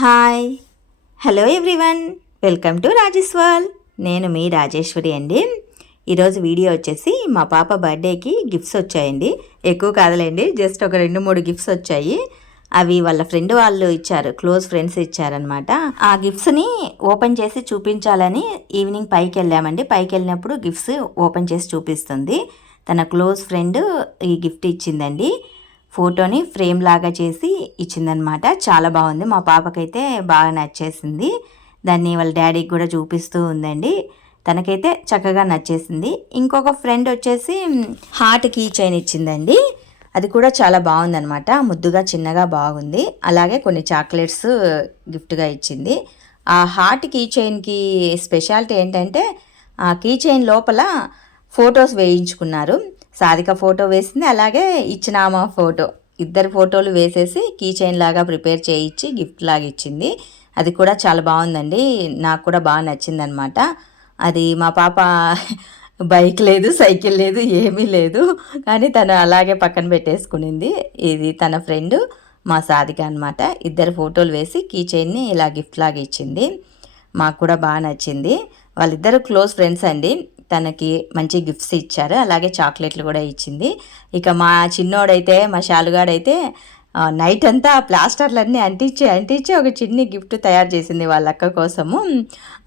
Hi. Hello everyone. Welcome to రాజేశ్వల్ నేను మీ రాజేశ్వరి అండి. ఈరోజు వీడియో వచ్చేసి మా పాప బర్త్డేకి గిఫ్ట్స్ వచ్చాయండి. ఎక్కువ కాదులేండి జస్ట్ ఒక రెండు మూడు గిఫ్ట్స్ వచ్చాయి. అవి వాళ్ళ ఫ్రెండ్ వాళ్ళు ఇచ్చారు క్లోజ్ ఫ్రెండ్స్ ఇచ్చారనమాట ఆ గిఫ్ట్స్ని ఓపెన్ చేసి చూపించాలని ఈవినింగ్ పైకి వెళ్ళామండి. పైకి వెళ్ళినప్పుడు గిఫ్ట్స్ ఓపెన్ చేసి చూపిస్తుంది. తన క్లోజ్ ఫ్రెండ్ ఈ గిఫ్ట్ ఇచ్చిందండి. ఫోటోని ఫ్రేమ్ లాగా చేసి ఇచ్చిందనమాట. చాలా బాగుంది. మా పాపకైతే బాగా నచ్చేసింది. దాన్ని వాళ్ళ డాడీకి కూడా చూపిస్తూ ఉందండి. తనకైతే చక్కగా నచ్చేసింది. ఇంకొక ఫ్రెండ్ వచ్చేసి హార్ట్ కీ చైన్ ఇచ్చిందండి. అది కూడా చాలా బాగుందనమాట. ముద్దుగా చిన్నగా బాగుంది. అలాగే కొన్ని చాక్లెట్స్ గిఫ్ట్గా ఇచ్చింది. ఆ హార్ట్ కీ చైన్కి స్పెషాలిటీ ఏంటంటే ఆ కీ చైన్ లోపల ఫొటోస్ వేయించుకున్నారు. సాధిక ఫోటో వేసింది. అలాగే ఇచ్చిన ఆమె ఫోటో. ఇద్దరు ఫోటోలు వేసేసి కీ చైన్ లాగా ప్రిపేర్ చేయించి గిఫ్ట్ లాగా ఇచ్చింది. అది కూడా చాలా బాగుందండి. నాకు కూడా బాగా నచ్చింది అనమాట అది మా పాప బైక్ లేదు సైకిల్ లేదు ఏమీ లేదు. కానీ తను అలాగే పక్కన పెట్టేసుకునింది. ఇది తన ఫ్రెండ్ మా సాధిక అనమాట ఇద్దరు ఫోటోలు వేసి కీ చైన్ని ఇలా గిఫ్ట్ లాగా ఇచ్చింది. మాకు కూడా బాగా నచ్చింది. వాళ్ళిద్దరు క్లోజ్ ఫ్రెండ్స్ అండి. తనకి మంచి గిఫ్ట్స్ ఇచ్చారు. అలాగే చాక్లెట్లు కూడా ఇచ్చింది. ఇక మా చిన్నోడైతే మా శాలుగాడైతే నైట్ అంతా ప్లాస్టర్లన్నీ అంటించి అంటించి ఒక చిన్ని గిఫ్ట్ తయారు చేసింది వాళ్ళ అక్క కోసము.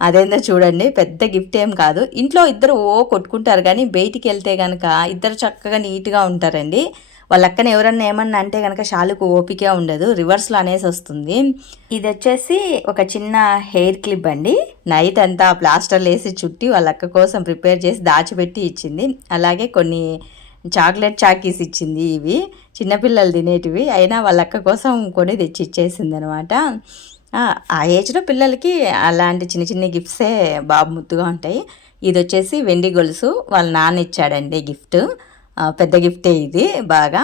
అదేందో చూడండి పెద్ద గిఫ్ట్ ఏం కాదు. ఇంట్లో ఇద్దరు ఓ కొట్టుకుంటారు కానీ బయటికి వెళ్తే కనుక ఇద్దరు చక్కగా నీట్గా ఉంటారండి. వాళ్ళ అక్కన ఎవరన్నా ఏమన్నా అంటే కనుక షాలుకు ఓపిక ఉండదు రివర్స్లో అనేసి వస్తుంది. ఇది వచ్చేసి ఒక చిన్న హెయిర్ క్లిప్ అండి. నైట్ అంతా ప్లాస్టర్లు వేసి చుట్టి వాళ్ళ అక్క కోసం ప్రిపేర్ చేసి దాచిపెట్టి ఇచ్చింది. అలాగే కొన్ని చాక్లెట్ చాకీస్ ఇచ్చింది ఇవి. చిన్నపిల్లలు తినేటివి. అయినా వాళ్ళ అక్క కోసం కొని తెచ్చి ఇచ్చేసింది అనమాట ఆ ఏజ్లో పిల్లలకి అలాంటి చిన్న చిన్న గిఫ్ట్సే బాబు ముద్దుగా ఉంటాయి. ఇది వచ్చేసి వెండి గొలుసు. వాళ్ళ నాన్న ఇచ్చాడండి గిఫ్ట్. పెద్ద గిఫ్టే ఇది బాగా.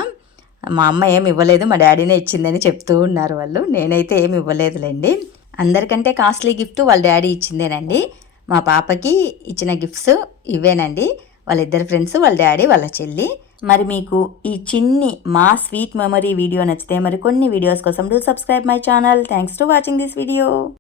మా అమ్మ ఏమి ఇవ్వలేదు మా డాడీనే ఇచ్చిందని చెప్తూ ఉన్నారు వాళ్ళు. నేనైతే ఏమి ఇవ్వలేదులేండి. అందరికంటే కాస్ట్లీ గిఫ్ట్ వాళ్ళ డాడీ ఇచ్చిందేనండి. మా పాపకి ఇచ్చిన గిఫ్ట్స్ ఇవేనండి. వాళ్ళిద్దరు ఫ్రెండ్స్ వాళ్ళ డాడీ వాళ్ళ చెల్లి. మరి మీకు ఈ చిన్ని మా స్వీట్ మెమరీ వీడియో నచ్చితే మరి కొన్ని వీడియోస్ కోసం do subscribe my channel thanks to watching this video